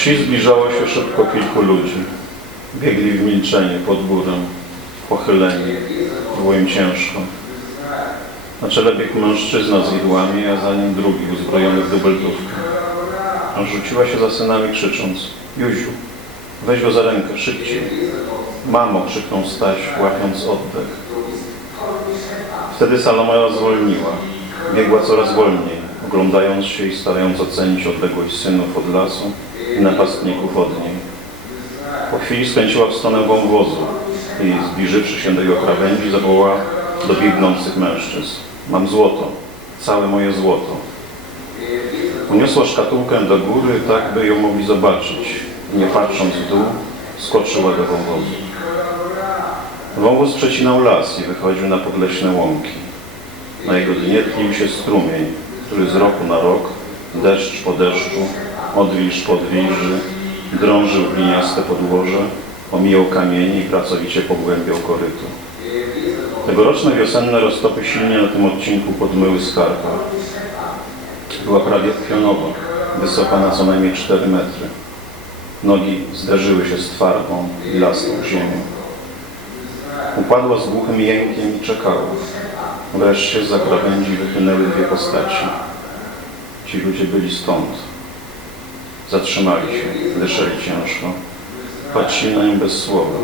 wsi zbliżało się szybko kilku ludzi. Biegli w milczenie pod górę, pochyleni, było im ciężko. Na czele biegł mężczyzna z igłami, a za nim drugi uzbrojony w dubeltówkę. A rzuciła się za synami krzycząc Józiu, weź go za rękę, szybciej. Mamo, krzyknął Staś, łapiąc oddech. Wtedy Salomea zwolniła. Biegła coraz wolniej, oglądając się i starając ocenić odległość synów od lasu i napastników od niej. Po chwili skręciła w stronę wąwozu i zbliżywszy się do jego krawędzi zawołała do biegnących mężczyzn. Mam złoto, całe moje złoto. Uniosła szkatułkę do góry, tak by ją mogli zobaczyć. Nie patrząc w dół, skoczyła do wąwozu. Wąwóz przecinał las i wychodził na podleśne łąki. Na jego dnie tlił się strumień, który z roku na rok, deszcz po deszczu, odwilż po odwilży, drążył gliniaste podłoże, omijał kamienie i pracowicie pogłębiał koryto. Tegoroczne wiosenne roztopy silnie na tym odcinku podmyły skarpę. Była prawie pionowa, wysoka na co najmniej 4 metry. Nogi zderzyły się z twardą i ziemią. Upadła z głuchym jękiem i czekała. Wreszcie z krawędzi wychynęły dwie postaci. Ci ludzie byli stąd. Zatrzymali się, dyszeli ciężko. Patrzyli na nią bez słowa.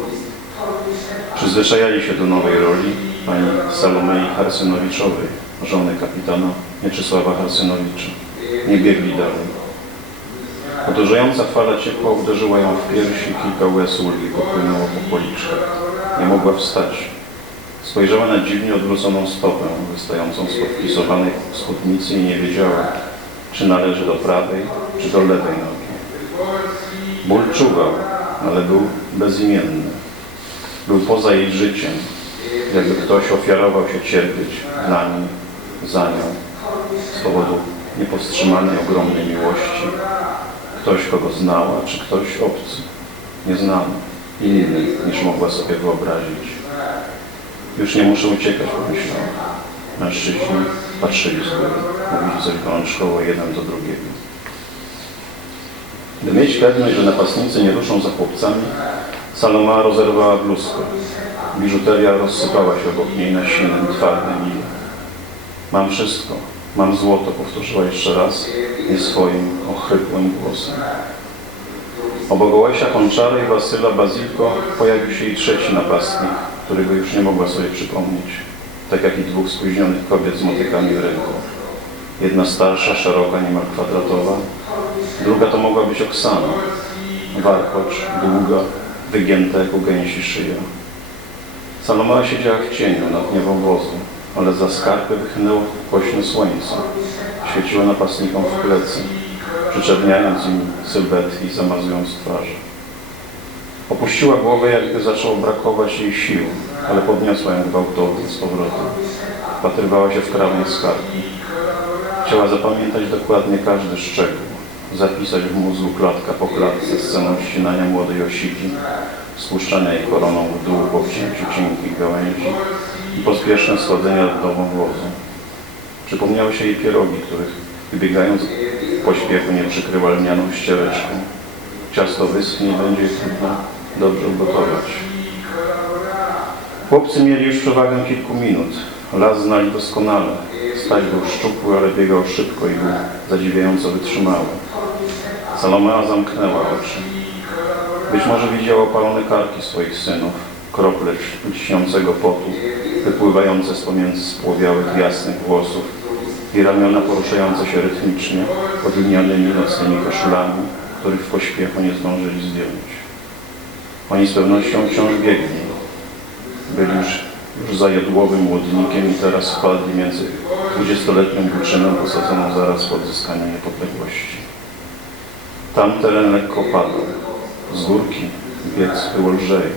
Przyzwyczajali się do nowej roli pani Salomei Harsynowiczowej, żony kapitana Mieczysława Harsynowicza. Nie biegli dalej. Uderzająca fala ciepła uderzyła ją w piersi, kilka łez ulgi popłynęło po policzkach. Nie mogła wstać. Spojrzała na dziwnie odwróconą stopę, wystającą z podpisowanej spódnicy i nie wiedziała, czy należy do prawej, czy do lewej nogi. Ból czuwał, ale był bezimienny. Był poza jej życiem, jakby ktoś ofiarował się cierpieć dla niej, za nią, z powodu niepowstrzymanej, ogromnej miłości. Ktoś, kogo znała, czy ktoś obcy, nieznany, inny, niż mogła sobie wyobrazić. Już nie muszę uciekać, pomyślała. Mężczyźni patrzyli z góry, mówili coś gorączkowo jeden do drugiego. By mieć pewność, że napastnicy nie ruszą za chłopcami, Saloma rozerwała bluzkę. Biżuteria rozsypała się obok niej na silnym, twardym ile. Mam wszystko, mam złoto, powtórzyła jeszcze raz, nie swoim ochrypłym głosem. Obok Ołesia Konczary i Wasyla Bazilko pojawił się i trzeci napastnik, którego już nie mogła sobie przypomnieć, tak jak i dwóch spóźnionych kobiet z motykami w ręku. Jedna starsza, szeroka, niemal kwadratowa, druga to mogła być Oksana, warkocz, długa, wygięta jak u gęsi szyja. Salomała siedziała w cieniu na dnie wąwozu, ale za skarpy wychynęło kośne słońce. Świeciło napastnikom w plecy, przyczepniając im sylwetki i zamazując twarze. Opuściła głowę, jakby zaczęło brakować jej sił, ale podniosła ją gwałtownie z powrotem. Wpatrywała się w krawę skarpy. Chciała zapamiętać dokładnie każdy szczegół, zapisać w mózgu klatka po klatce scenę ścinania młodej osiki, spuszczania jej koroną w dół po wcięciu cienkich gałęzi i pospieszne schodzenia do wąwozu. Przypomniały się jej pierogi, których wybiegając w pośpiechu nie przykryła lnianą ściereczką. Ciasto wyschnie i będzie trudno dobrze ugotować. Chłopcy mieli już przewagę kilku minut. Las znali doskonale. Staś był szczupły, ale biegał szybko i był zadziwiająco wytrzymały. Salomea zamknęła oczy. Być może widziała opalone karki swoich synów, krople lśniącego potu, wypływające z pomiędzy spłowiałych jasnych włosów i ramiona poruszające się rytmicznie pod linianymi nocnymi koszulami, których w pośpiechu nie zdążyli zdjąć. Oni z pewnością wciąż biegli. Byli już, już za jodłowym młodnikiem i teraz wpadli między dwudziestoletnią buczyną posadzoną zaraz po odzyskaniu niepodległości. Tam teren lekko padał. Z górki biec było lżej.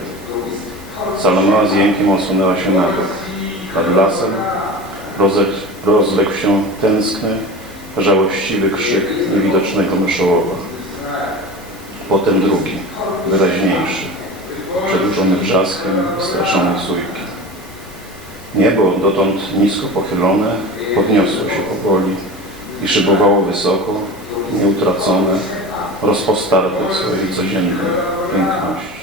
Salomea z jękiem osunęła się na bok. Nad lasem rozległ, rozległ się tęskny, żałościwy krzyk niewidocznego myszołowa. Potem drugi, wyraźniejszy, przedłużony wrzaskiem straszonej sójki. Niebo, dotąd nisko pochylone, podniosło się powoli i szybowało wysoko, nieutracone, rozpostarty w swojej codziennej piękności.